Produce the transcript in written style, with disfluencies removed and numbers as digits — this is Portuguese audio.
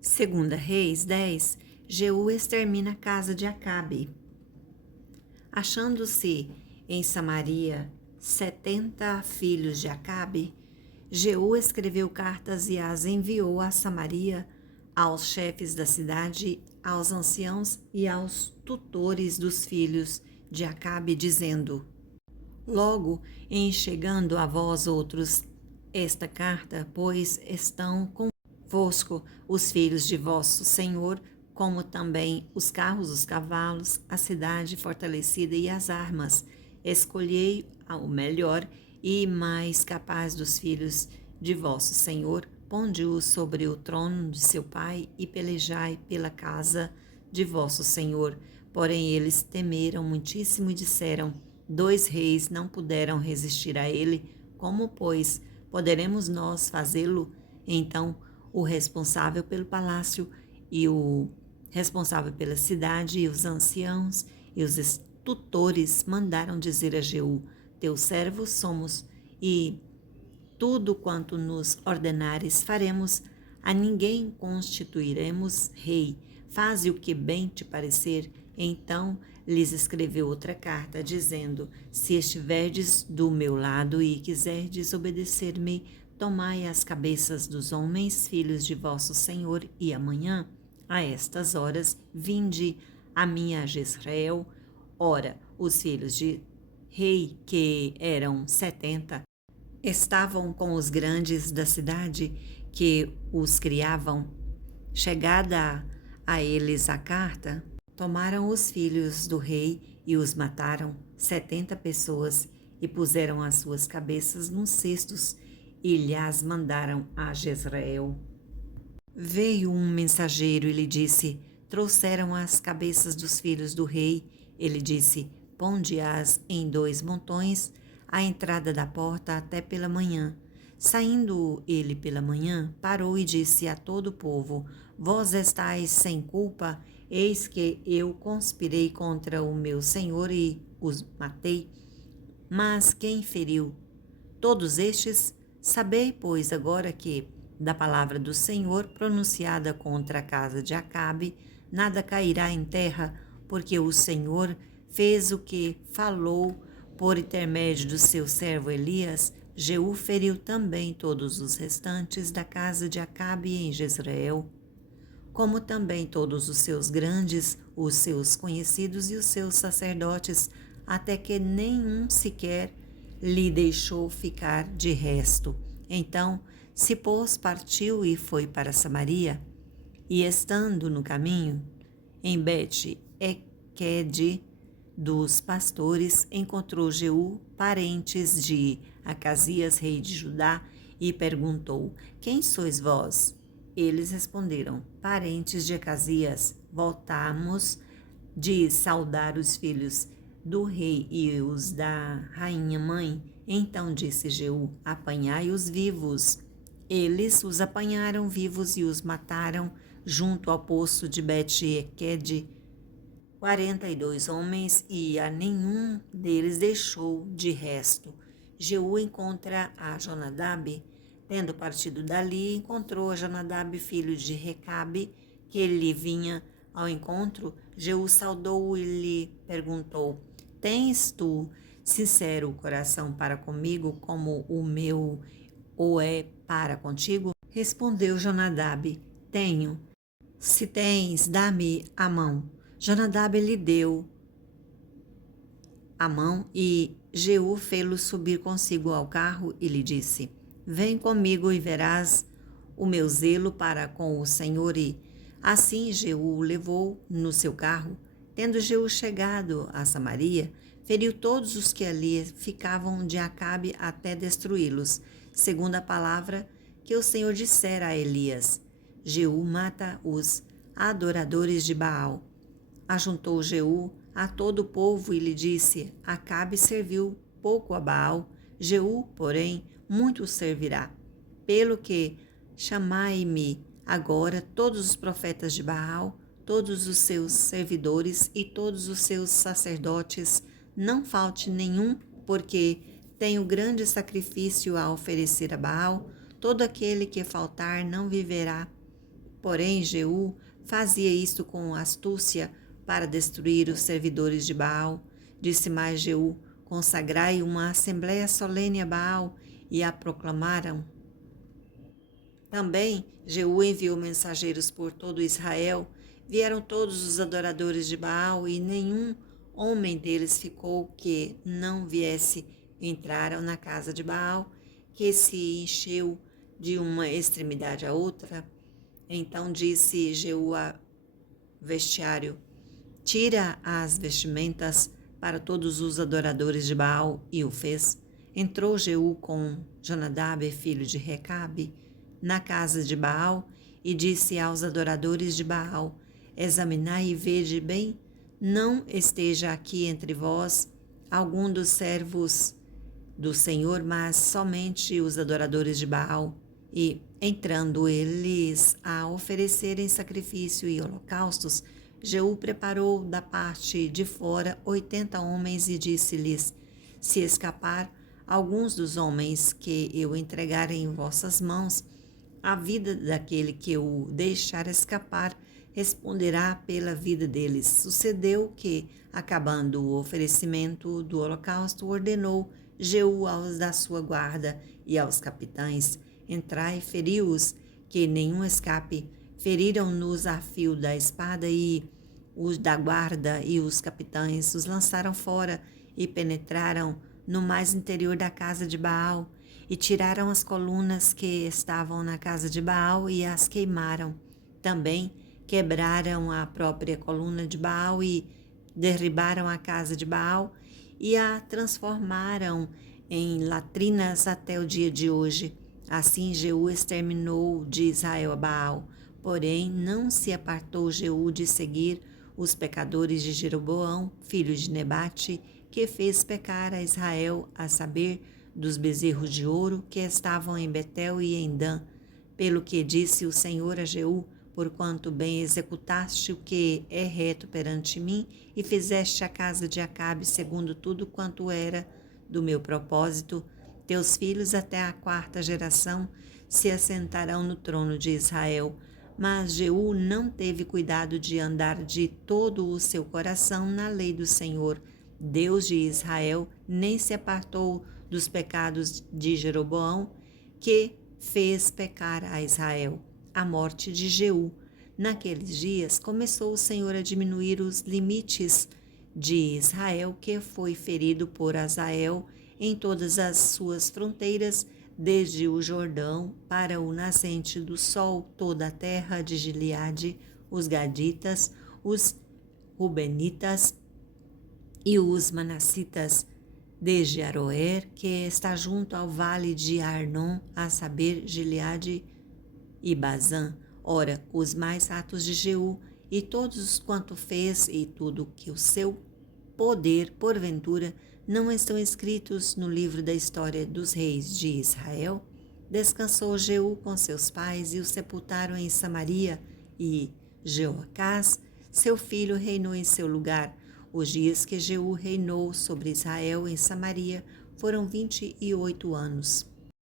Segunda Reis 10, Jeú extermina a casa de Acabe. Achando-se em Samaria 70 filhos de Acabe, Jeú escreveu cartas e as enviou a Samaria, aos chefes da cidade, aos anciãos e aos tutores dos filhos de Acabe, dizendo: Logo em chegando a vós outros esta carta, pois estão convosco os filhos de vosso Senhor, como também os carros, os cavalos, a cidade fortalecida e as armas. Escolhei o melhor e mais capaz dos filhos de vosso Senhor, ponde-o sobre o trono de seu pai e pelejai pela casa de vosso Senhor. Porém eles temeram muitíssimo e disseram: 2 reis não puderam resistir a ele, como, pois, poderemos nós fazê-lo? Então o responsável pelo palácio e o responsável pela cidade e os anciãos e os tutores mandaram dizer a Jeú: teus servos somos, e tudo quanto nos ordenares faremos, a ninguém constituiremos rei. Faze o que bem te parecer. Então lhes escreveu outra carta, dizendo: se estiverdes do meu lado e quiserdes obedecer-me, tomai as cabeças dos homens, filhos de vosso Senhor, e amanhã, a estas horas, vinde a mim a Jezreel. Ora, os filhos de rei, que eram 70, estavam com os grandes da cidade que os criavam. Chegada a eles a carta, tomaram os filhos do rei e os mataram, 70 pessoas, e puseram as suas cabeças nos cestos e lhas mandaram a Jezreel. Veio um mensageiro e lhe disse: trouxeram as cabeças dos filhos do rei. Ele disse: ponde-as em 2 montões, à entrada da porta até pela manhã. Saindo ele pela manhã, parou e disse a todo o povo: vós estáis sem culpa, eis que eu conspirei contra o meu senhor e os matei. Mas quem feriu todos estes? Sabei, pois, agora que, da palavra do Senhor pronunciada contra a casa de Acabe, nada cairá em terra, porque o Senhor fez o que falou por intermédio do seu servo Elias. Jeú feriu também todos os restantes da casa de Acabe em Jezreel, como também todos os seus grandes, os seus conhecidos e os seus sacerdotes, até que nenhum sequer lhe deixou ficar de resto. Então se pôs, partiu e foi para Samaria, e estando no caminho, em Bet-Equede dos pastores, encontrou Jeú, parentes de Acasias, rei de Judá, e perguntou: quem sois vós? Eles responderam: parentes de Acasias, voltamos de saudar os filhos do rei e os da rainha mãe. Então disse Jeú: apanhai-os vivos. Eles os apanharam vivos e os mataram junto ao poço de Bet-Equede, 42 homens, e a nenhum deles deixou de resto. Jeú encontra a Jonadab. Tendo partido dali, encontrou a Jonadab, filho de Recabe, que lhe vinha ao encontro. Jeú saudou-o e lhe perguntou: tens tu sincero coração para comigo, como o meu o é para contigo? Respondeu Jonadab: tenho. Se tens, dá-me a mão. Jonadab lhe deu a mão e Jeú fê-lo subir consigo ao carro e lhe disse: vem comigo e verás o meu zelo para com o Senhor. E assim Jeú o levou no seu carro. Tendo Jeú chegado a Samaria, feriu todos os que ali ficavam de Acabe até destruí-los, segundo a palavra que o Senhor dissera a Elias. Jeú mata os adoradores de Baal. Ajuntou Jeú a todo o povo e lhe disse: Acabe serviu pouco a Baal, Jeú, porém, muito servirá. Pelo que chamai-me agora todos os profetas de Baal, todos os seus servidores e todos os seus sacerdotes, não falte nenhum, porque tenho grande sacrifício a oferecer a Baal. Todo aquele que faltar não viverá. Porém, Jeú fazia isto com astúcia para destruir os servidores de Baal. Disse mais Jeú: consagrai uma assembléia solene a Baal, e a proclamaram. Também Jeú enviou mensageiros por todo Israel. Vieram todos os adoradores de Baal, e nenhum homem deles ficou que não viesse. Entraram na casa de Baal, que se encheu de uma extremidade à outra. Então disse Jeú ao vestiário: tira as vestimentas para todos os adoradores de Baal, e o fez. Entrou Jeú com Jonadab, filho de Recabe, na casa de Baal, e disse aos adoradores de Baal: examinai e vede bem, não esteja aqui entre vós algum dos servos do Senhor, mas somente os adoradores de Baal. E, entrando eles a oferecerem sacrifício e holocaustos, Jeú preparou da parte de fora 80 homens e disse-lhes: se escapar alguns dos homens que eu entregar em vossas mãos, a vida daquele que o deixar escapar responderá pela vida deles. Sucedeu que, acabando o oferecimento do holocausto, ordenou Jeú aos da sua guarda e aos capitães: entrai e feri-os, que nenhum escape. Feriram-nos a fio da espada, e os da guarda e os capitães os lançaram fora e penetraram no mais interior da casa de Baal, e tiraram as colunas que estavam na casa de Baal e as queimaram. Também quebraram a própria coluna de Baal e derribaram a casa de Baal e a transformaram em latrinas até o dia de hoje. Assim Jeú exterminou de Israel a Baal, porém não se apartou Jeú de seguir os pecadores de Jeroboão, filho de Nebate, que fez pecar a Israel, a saber, dos bezerros de ouro que estavam em Betel e em Dan. Pelo que disse o Senhor a Jeú: porquanto bem executaste o que é reto perante mim, e fizeste a casa de Acabe segundo tudo quanto era do meu propósito, teus filhos até a 4ª geração se assentarão no trono de Israel. Mas Jeú não teve cuidado de andar de todo o seu coração na lei do Senhor, Deus de Israel, nem se apartou dos pecados de Jeroboão, que fez pecar a Israel. A morte de Jeú. Naqueles dias começou o Senhor a diminuir os limites de Israel, que foi ferido por Hazael em todas as suas fronteiras, desde o Jordão para o nascente do sol, toda a terra de Gileade, os Gaditas, os Rubenitas e os Manassitas, desde Aroer, que está junto ao vale de Arnon, a saber, Gileade e Bazã. Ora, os mais atos de Jeú, e todos quanto fez, e tudo que o seu poder, porventura, não estão escritos no livro da história dos reis de Israel? Descansou Jeú com seus pais, e o sepultaram em Samaria, e Jeoacás, seu filho, reinou em seu lugar. Os dias que Jeú reinou sobre Israel em Samaria foram 28 anos.